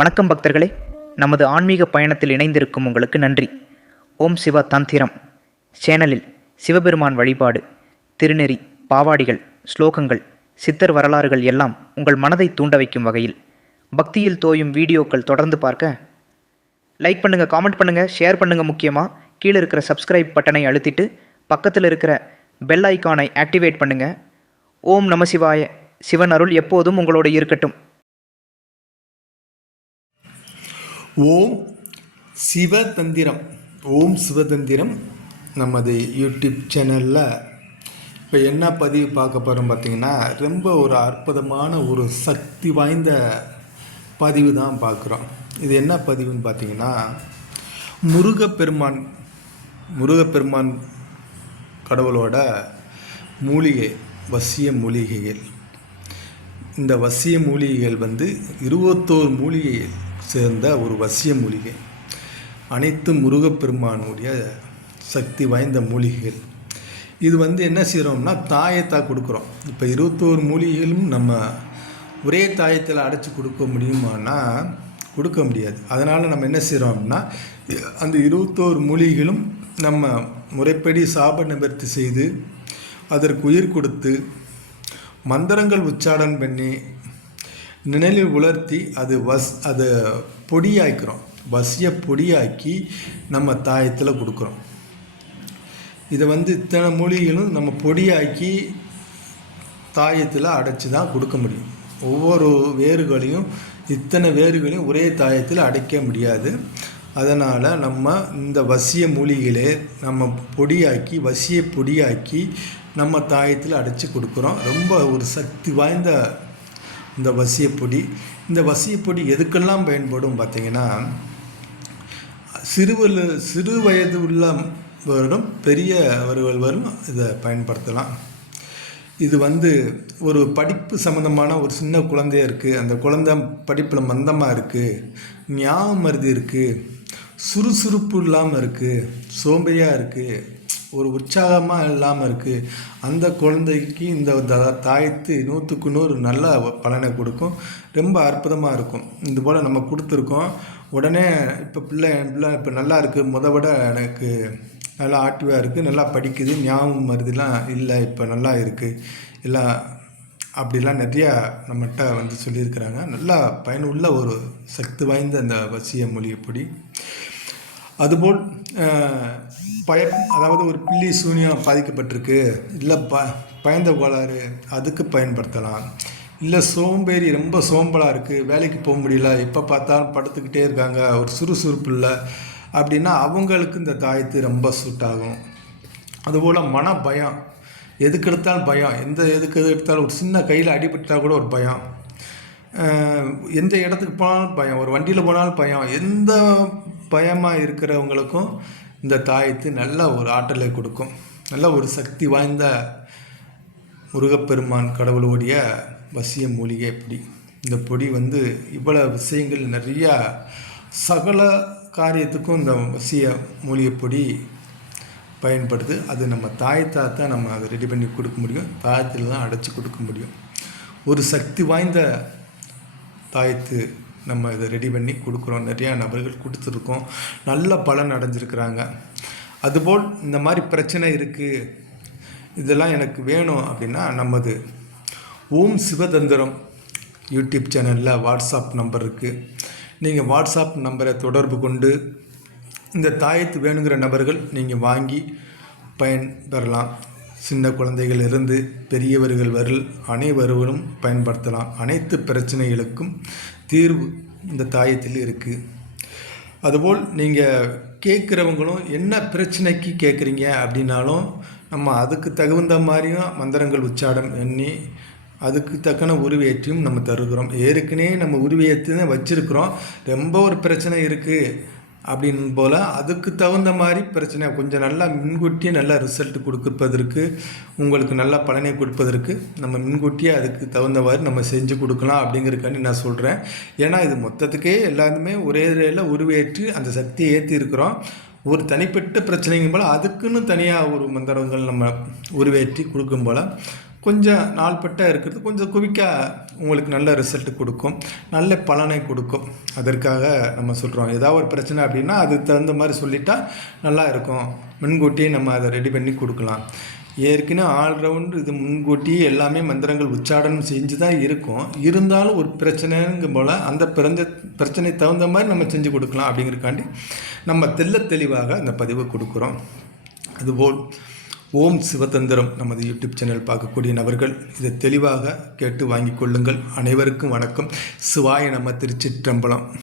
வணக்கம் பக்தர்களே. நமது ஆன்மீக பயணத்தில் இணைந்திருக்கும் உங்களுக்கு நன்றி. ஓம் சிவ தந்திரம். சேனலில் சிவபெருமான் வழிபாடு திருநெறி பாவாடிகள் ஸ்லோகங்கள் சித்தர் வரலாறுகள் எல்லாம் உங்கள் மனதை தூண்ட வைக்கும் வகையில். பக்தியில் தோயும் வீடியோக்கள் தொடர்ந்து பார்க்க லைக் பண்ணுங்கள் காமெண்ட் பண்ணுங்கள் ஷேர் பண்ணுங்கள் முக்கியமாக கீழே இருக்கிற சப்ஸ்கிரைப் பட்டனை அழுத்திட்டு பக்கத்தில் இருக்கிற பெல் ஐக்கானை ஆக்டிவேட் பண்ணுங்கள் ஓம் நமசிவாய சிவன் அருள் எப்போதும் உங்களோடு இருக்கட்டும். ஓம் சிவதந்திரம். ஓம் சிவதந்திரம் நமது யூடியூப் சேனலில் இப்போ என்ன பதிவு பார்க்க போகிறோம் பார்த்தீங்கன்னா ரொம்ப ஒரு அற்புதமான ஒரு சக்தி வாய்ந்த பதிவு தான் பார்க்குறோம். இது என்ன பதிவுன்னு பார்த்தீங்கன்னா முருகப்பெருமான் முருகப்பெருமான் கடவுளோட மூலிகை வசிய மூலிகைகள். இந்த வசிய மூலிகைகள் வந்து இருபத்தோரு மூலிகைகள். சேர்ந்த ஒரு வசிய மூலிகை. அனைத்து முருகப்பெருமானுடைய சக்தி வாய்ந்த மூலிகைகள். இது வந்து என்ன செய்கிறோம்னா தாயத்தாக கொடுக்குறோம். இப்போ இருபத்தோரு மூலிகைகளும் நம்ம ஒரே தாயத்தில் அடைச்சி கொடுக்க முடியுமானா கொடுக்க முடியாது. அதனால் நம்ம என்ன செய்கிறோம்னா அந்த இருபத்தோரு மூலிகைகளும் நம்ம முறைப்படி சாப நிவர்த்தி செய்து அதற்கு உயிர் கொடுத்து மந்திரங்கள் உச்சாரணம் பண்ணி நிழலில் உலர்த்தி அது வஸ் அதை பொடியாக்கிறோம். வசியை பொடியாக்கி நம்ம தாயத்தில் கொடுக்குறோம். இதை வந்து இத்தனை மூலிகைகளும் நம்ம பொடியாக்கி தாயத்தில் அடைச்சி தான் கொடுக்க முடியும். ஒவ்வொரு வேர்களையும் இத்தனை வேர்களையும் ஒரே தாயத்தில் அடைக்க முடியாது. அதனால் நம்ம இந்த வசிய மூலிகளே நம்ம பொடியாக்கி வசிய பொடியாக்கி நம்ம தாயத்தில் அடைச்சி கொடுக்குறோம். ரொம்ப ஒரு சக்தி வாய்ந்த இந்த வசியப்பொடி இந்த வசியப்பொடி எதுக்கெல்லாம் பயன்படும் பார்த்தீங்கன்னா சிறுவல் சிறு வயது உள்ளவரும் பெரியவர்கள் வரும் இதை பயன்படுத்தலாம். இது வந்து ஒரு படிப்பு சம்மந்தமான ஒரு சின்ன குழந்தையாக இருக்குது அந்த குழந்தை படிப்பில் மந்தமாக இருக்குது ஞாபகம் மருதி இருக்குது சுறுசுறுப்பு இல்லாமல் இருக்குது சோம்பையாக இருக்குது ஒரு உற்சாகமாக இல்லாமல் இருக்குது அந்த குழந்தைக்கு இந்த த- தாய்த்து நூற்றுக்கு நூறு நல்ல பலனை கொடுக்கும். ரொம்ப அற்புதமாக இருக்கும். இது போல் நம்ம கொடுத்துருக்கோம். உடனே இப்போ பிள்ளை என் பிள்ளை இப்போ நல்லா இருக்குது முத விட எனக்கு நல்லா ஆக்டிவாக இருக்குது நல்லா படிக்குது. ஞாபகம் மருதிலாம் இல்லை. இப்போ நல்லா இருக்குது எல்லாம் அப்படிலாம் நிறையா நம்மகிட்ட வந்து சொல்லியிருக்கிறாங்க. நல்லா பயனுள்ள ஒரு சக்தி வாய்ந்த அந்த வசிய மொழியப்பொடி. அதுபோல் பய அதாவது ஒரு பில்லி சூனியம் பாதிக்கப்பட்டிருக்கு. இல்லை ப பயந்த கோளாறு அதுக்கு பயன்படுத்தலாம். இல்லை சோம்பேறி ரொம்ப சோம்பலாக இருக்குது வேலைக்கு போக முடியல எப்போ பார்த்தாலும் படுத்துக்கிட்டே இருக்காங்க ஒரு சுறுசுறுப்பு இல்லை அப்படின்னா அவங்களுக்கு இந்த தாயத்து ரொம்ப சூட் ஆகும். அதுபோல் மன பயம். எதுக்கு எடுத்தாலும் பயம். எந்த எதுக்கு எது எடுத்தாலும் ஒரு சின்ன கையில் அடிபட்டால் கூட ஒரு பயம். எந்த இடத்துக்கு போனாலும் பயம். ஒரு வண்டியில் போனாலும் பயம். எந்த பயமாக இருக்கிறவங்களுக்கும் இந்த தாயத்து நல்ல ஒரு ஆற்றலை கொடுக்கும். நல்ல ஒரு சக்தி வாய்ந்த முருகப்பெருமான் கடவுளுடைய வசிய மூலிகை பொடி. இந்த பொடி வந்து இவ்வளவு விஷயங்கள் நிறையா சகல காரியத்துக்கும் இந்த வசிய மூலிகை பொடி பயன்படுது. அது நம்ம தாயத்தா தான் நம்ம அதை ரெடி பண்ணி கொடுக்க முடியும். தாயத்தில் தான் அடைச்சி கொடுக்க முடியும். ஒரு சக்தி வாய்ந்த தாயத்து நம்ம இதை ரெடி பண்ணி கொடுக்குறோம். நிறையா நபர்கள் கொடுத்துருக்கோம். நல்ல பலன் அடைஞ்சிருக்கிறாங்க. அதுபோல் இந்த மாதிரி பிரச்சனை இருக்குது இதெல்லாம் எனக்கு வேணும் அப்படின்னா நமது ஓம் சிவதந்திரம் யூடியூப் சேனலில் வாட்ஸ்அப் நம்பர் இருக்குது நீங்கள் வாட்ஸ்அப் நம்பரை தொடர்பு கொண்டு இந்த தாயத்து வேணுங்கிற நபர்கள் நீங்கள் வாங்கி பயன் பெறலாம் சின்ன குழந்தைகள் இருந்து பெரியவர்கள் வரல் அனைவரும் பயன்படுத்தலாம். அனைத்து பிரச்சனைகளுக்கும் தீர்வு இந்த தாயத்தில் இருக்குது அதுபோல் நீங்கள் கேட்குறவங்களும் என்ன பிரச்சனைக்கு கேட்குறீங்க அப்படின்னாலும் நம்ம அதுக்கு தகுந்த மாதிரியும் மந்திரங்கள் உச்சாடம் எண்ணி அதுக்கு தக்கன உருவேற்றியும் நம்ம தருகிறோம். ஏற்கனவே நம்ம உருவேற்றி தான் வச்சுருக்குறோம். ரொம்ப ஒரு பிரச்சனை இருக்குது அப்படின்னு போல் அதுக்கு தகுந்த மாதிரி பிரச்சனை கொஞ்சம் நல்லா முன்கூட்டியே நல்லா ரிசல்ட் கொடுப்பதற்கு உங்களுக்கு நல்ல பலனை கொடுப்பதற்கு நம்ம முன்கூட்டியே அதுக்கு தகுந்த மாதிரி நம்ம செஞ்சு கொடுக்கலாம் அப்படிங்கிறக்காண்டி நான் சொல்கிறேன் ஏன்னா இது மொத்தத்துக்கே எல்லாருமே ஒரே இதில் உருவேற்றி அந்த சக்தியை ஏற்றி இருக்கிறோம். ஒரு தனிப்பட்ட பிரச்சனைங்க போல் அதுக்குன்னு தனியாக ஒரு மந்திரங்கள் நம்ம உருவேற்றி கொடுக்கும் போல் கொஞ்சம் நாள்பட்ட இருக்கிறது கொஞ்சம் குவிக்காக உங்களுக்கு நல்ல ரிசல்ட் கொடுக்கும் நல்ல பலனை கொடுக்கும். அதற்காக நம்ம சொல்கிறோம் ஏதாவது ஒரு பிரச்சனை அப்படின்னா அதுக்கு தகுந்த மாதிரி சொல்லிட்டா நல்லா இருக்கும். முன்கூட்டியே நம்ம அதை ரெடி பண்ணி கொடுக்கலாம். ஏற்கனவே ஆல்ரவுண்ட் இது முன்கூட்டி எல்லாமே மந்திரங்கள் உச்சாடனம் செஞ்சு தான் இருக்கும். இருந்தாலும் ஒரு பிரச்சனைங்கும் போல் அந்த பிறந்த பிரச்சனை தகுந்த மாதிரி நம்ம செஞ்சு கொடுக்கலாம் அப்படிங்கிறக்காண்டி நம்ம தெல்ல தெளிவாக அந்த பதிவை கொடுக்குறோம். அதுபோல் ஓம் சிவதந்திரம் நமது யூடியூப் சேனல் பார்க்கக்கூடிய நபர்கள் இதை தெளிவாக கேட்டு வாங்கிக் கொள்ளுங்கள். அனைவருக்கும் வணக்கம். சிவாய நம்ம திருச்சிற்றம்பலம்.